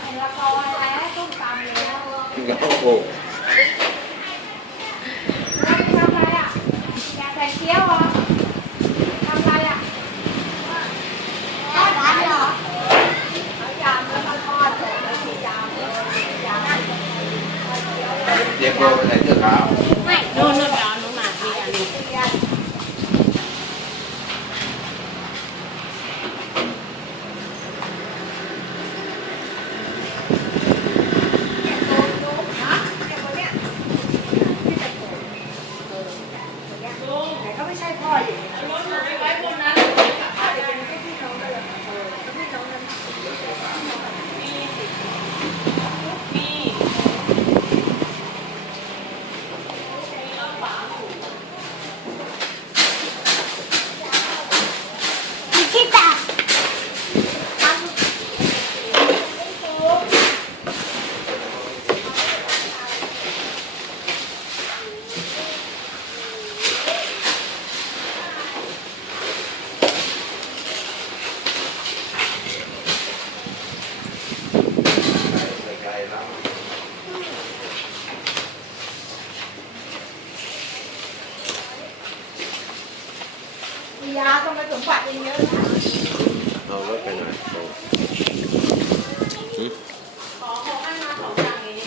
เป็นละครแล้วต้มตำแล้วโอ้โหทำไรอะอยากใส่เกี๊ยเหรอทำไรอะทอดไก่เหรอเอยามแล้วมาทอดแล้วมียามแล้วมียามเด็กโตใส่เสื้อขาว ก็ไม่ใช่พ่ออยู่ รถหนูไปไว้บนนั้น อาจจะเป็นแค่พี่น้องกันเลยเออพี่น้องกัน มี พี่ชิตา ไกลๆเรา มียาต้องไปสมบัติเยอะๆนะเอารถไปหน่อยโตขอขอให้มาของอย่างนี้นี่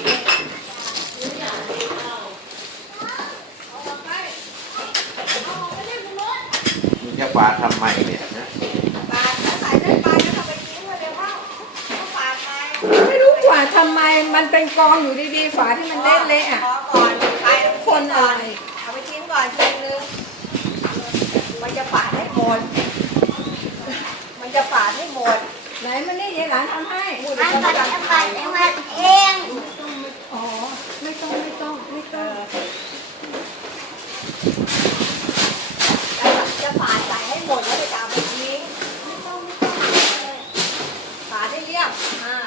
อย่างนี้เอามึงจะปาดทำไมเนี่ยนะปาดแล้วใส่ได้ปาดแล้วเอาไปทิ้งไว้เลยว่าต้องปาดไหมไม่รู้กว่าทำไมมันเป็นกองอยู่ดีๆฝาที่มันเละๆอะขอก่อนใครคนอะไร เอาไปทิ้งก่อนทีนึงมันจะปาดให้หมด มัน จะปาดให้หมด ไหนมันนี่ยายหลานทำให้พูดแล้วก็จะปาดให้หมดเองอ๋อ ไม่ต้องไม่ต้องไม่ต้อง จะปาดใส่ให้หมดแล้วไปจะเอาไปทิ้งปาดให้เรียบอ่า